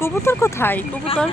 কবুতর কোথায়? কবুতর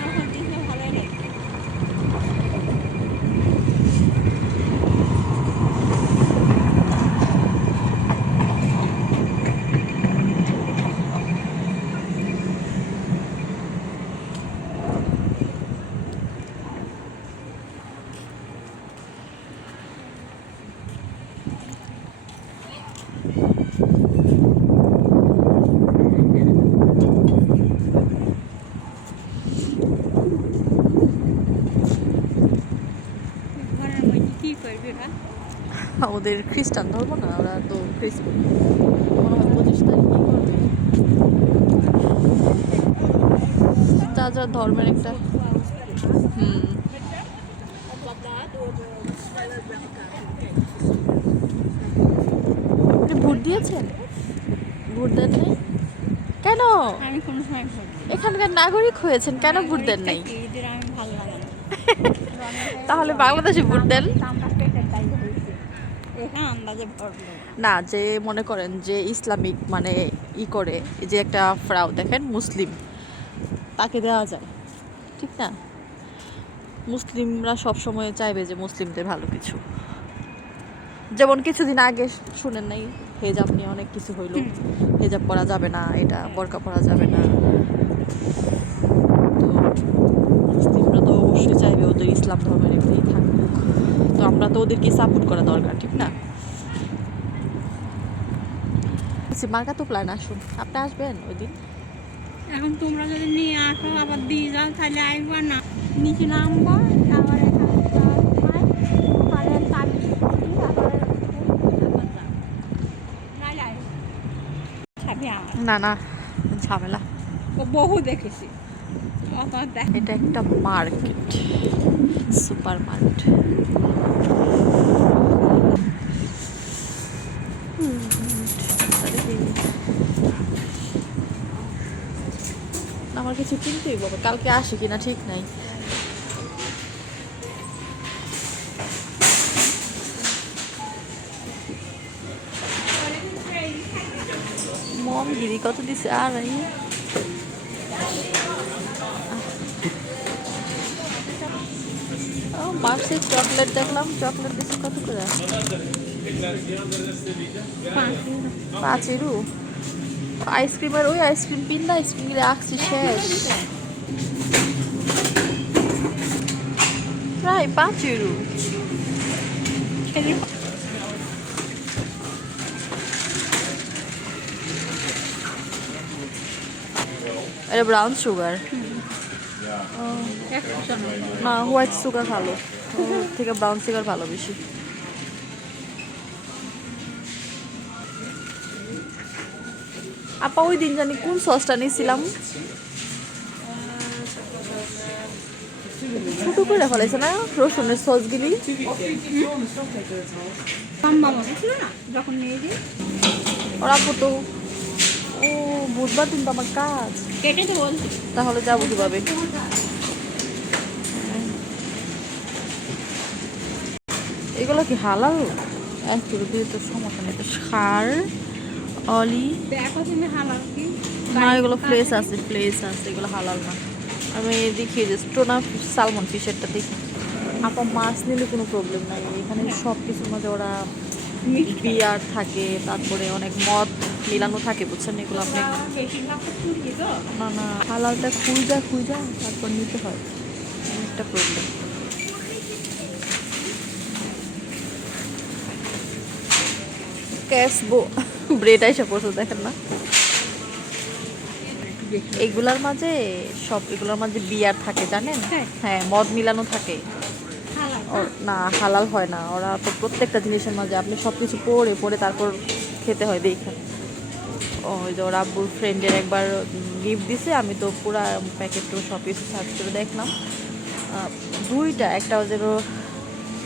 ওদের খ্রিস্টান ধর্ম না, ওরা তো মনে হয় 25 তারিখ করবে। যা যা ধর্মের একটা আপনি ভোট দিয়েছেন? ভোট দেন নাই কেন? আমি কোনো সময় ভোট এখানকার নাগরিক হয়েছেন, কেন ভোট দেন নাই? এদের আমি ভালো লাগে না। তাহলে বাংলাদেশে ভোট দেন আমরা পেটের দায়ী হয়েছি, এখানে আন্দাজে ভোট দেবো। না। যে মনে করেন যে ইসলামিক মানে করে, এই যে একটা ফ্রাও দেখেন মুসলিম, তাকে দেওয়া যায়, ঠিক না? মুসলিমরা সবসময় চাইবে যে মুসলিমদের ভালো কিছু। যেমন কিছুদিন আগে শুনেন নাই, হেজাব নিয়ে অনেক কিছু হইলো, হেজাব পরা যাবে না, এটা বোরকা পরা যাবে না। তো মুসলিমরা তো অবশ্যই চাইবে ওদের ইসলাম ধর্মের এমনি থাকুক, তো আমরা তো ওদেরকে সাপোর্ট করা দরকার, ঠিক না? মার্কা তো প্ল্যান, আসুন, আপনি আসবেন ওই দিন। এখন তোমরা যদি নিয়ে আসো আবার দিয়ে যাও তাহলে আসবা না, নিচে নামবো আবার না না, ঝামেলা। বহু দেখেছি। এটা একটা মার্কেট, সুপার মার্কেট। আমার কিছু কিনতেই বলো, কালকে আসে কিনা ঠিক নাই। মমগিরি কত দিছে? আর মার্সের চকলেট দেখলাম, চকলেট দিছে কত করে? 5 ইউরো। আইসক্রিমের ওই আইসক্রিম পিন্দা আইসক্রিম রাখছি শেষ, প্রায় 5 ইউরো। এটা ব্রাউন সুগার না, হোয়াইট সুগার ভালো, ওর থেকে ব্রাউন সুগার ভালো বেশি। আপা ওই দিন জানি কোন সসটা নিয়েছিলাম, ছোট করে ফেলাইছে না রসুনের সসগুলি? যখন নিয়ে যাই ওর আপু তো, ও বুধবার দিন তো আমার কাজ, কেটে তো বলছি তাহলে যাবো কিভাবে? এগুলো কি হালাল? একটু দিয়ে তো সমস্যা নেই, তো সার অলি দেখো তুমি হালাল কি না, এগুলো ফ্লেস আছে, ফ্লেস আছে, এগুলো হালাল না। আমি দেখি যে টোনা সালমন ফিশেরটা দেখি। আপা মাছ নিলে কোনো প্রবলেম নাই, এখানে সব কিছুর মাঝে ওরা বিয়ার থাকে, তারপরে অনেক মদ মিলানো থাকে, বুঝছেন? এগুলো আপনি না না, হালালটা খুঁজা তারপর নিতে হয়, একটা প্রবলেম। ক্যাসবো ব্রেড আইসা পড়ছে, দেখেন না? এগুলার মাঝে এগুলার মাঝে বিয়ার থাকে, জানেন? হ্যাঁ, মদ মিলানো থাকে। না, হালাল হয় না, ওরা তো প্রত্যেকটা জিনিসের মাঝে আপনি সব কিছু পরে তারপর খেতে হয়, দেখেন। ওই যে ওর আব্বুর ফ্রেন্ডের একবার গিফট দিছে, আমি তো পুরা প্যাকেট সব কিছু সার্চ করে দেখলাম, দুইটা, একটা ওদের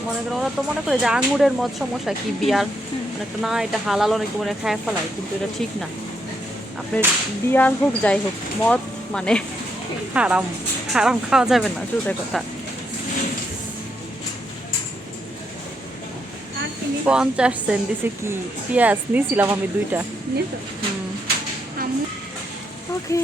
মনে করেন ওরা তো মনে করে যে আঙুরের মদ সমস্যা কি বিয়ার, অনেকটা না এটা হালাল, অনেকে মনে খায় ফেলায়, কিন্তু এটা ঠিক না। আপনার বিয়ার হোক যাই হোক, মদ মানে হারাম, হারাম খাওয়া যাবে না, সোজা কথা। 50 সেন্ট দিছে কি পেঁয়াজ নিয়েছিলাম আমি 2টা। ওকে